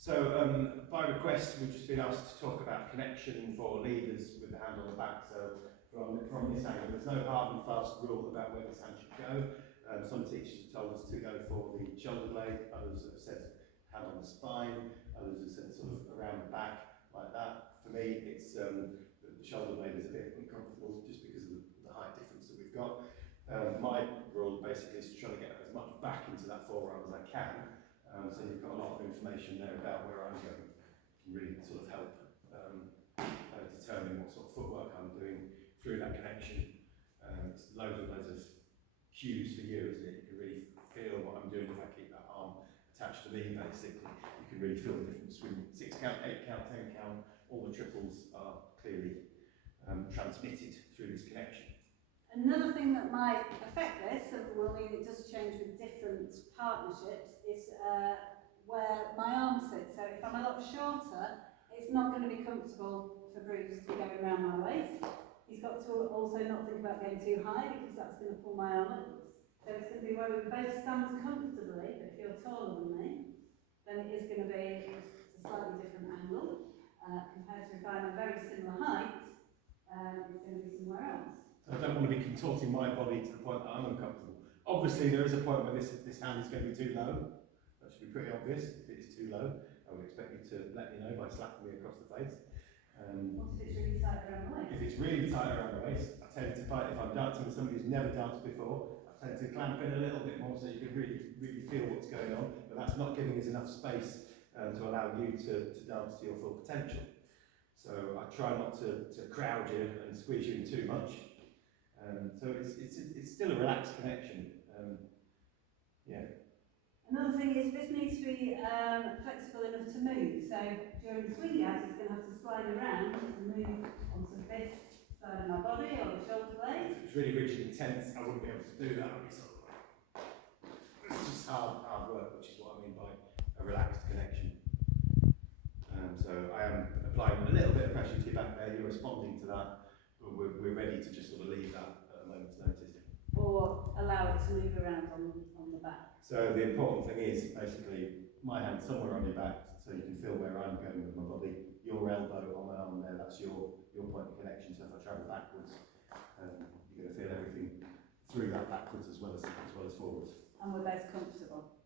So by request, we've just been asked to talk about connection for leaders with the hand on the back. So from this angle, there's no hard and fast rule about where this hand should go. Some teachers have told us to go for the shoulder blade, others have said hand on the spine, others have said sort of around the back like that. For me, it's the shoulder blade is a bit uncomfortable just because of the height difference that we've got. My rule basically is to try to get as much back into that forearm as I can. So you've got a lot of information there about where I'm going. Can really sort of help determine what sort of footwork I'm doing through that connection. It's loads of cues for you, isn't it? You can really feel what I'm doing if I keep that arm attached to me, basically. You can really feel the difference between 6 count, 8 count, 10 count. All the triples are clearly transmitted through this connection. Another thing that might affect this, and will mean it does change with different partnerships, is where my arm sits. So if I'm a lot shorter, it's not going to be comfortable for Bruce to be going around my waist. He's got to also not think about going too high because that's going to pull my arm upwards. So it's going to be where we both stand comfortably, but if you're taller than me, then it is going to be a slightly different angle compared to if I'm a very similar height, it's going to be somewhere else. So I don't want to be contorting my body to the point that I'm uncomfortable. Obviously, there is a point where this hand is going to be too low. That should be pretty obvious. If it is too low, I would expect you to let me know by slapping me across the face. What if it's really tight around the waist? If it's really tight around the waist, I tend to fight, if I'm dancing with somebody who's never danced before, I tend to clamp in a little bit more so you can really feel what's going on, but that's not giving us enough space to allow you to dance to your full potential. So I try not to crowd you and squeeze you in too much. So it's still a relaxed connection. Yeah. Another thing is this needs to be flexible enough to move. So during the swing out, it's going to have to slide around and move onto this side of my body or the shoulder blade. If it's really rigid and tense, I wouldn't be able to do that. I'd be sort of like, it's just hard work, which is what I mean by a relaxed connection. So I am applying a little bit of pressure to your back there. You're responding to that. But we're ready to just sort of leave that at a moment's notice. Or allow it to move around on the back. So the important thing is basically my hand somewhere on your back so you can feel where I'm going with my body. Your elbow on my arm there, that's your point of connection. So if I travel backwards, you're going to feel everything through that backwards as well as forwards. And we're both comfortable.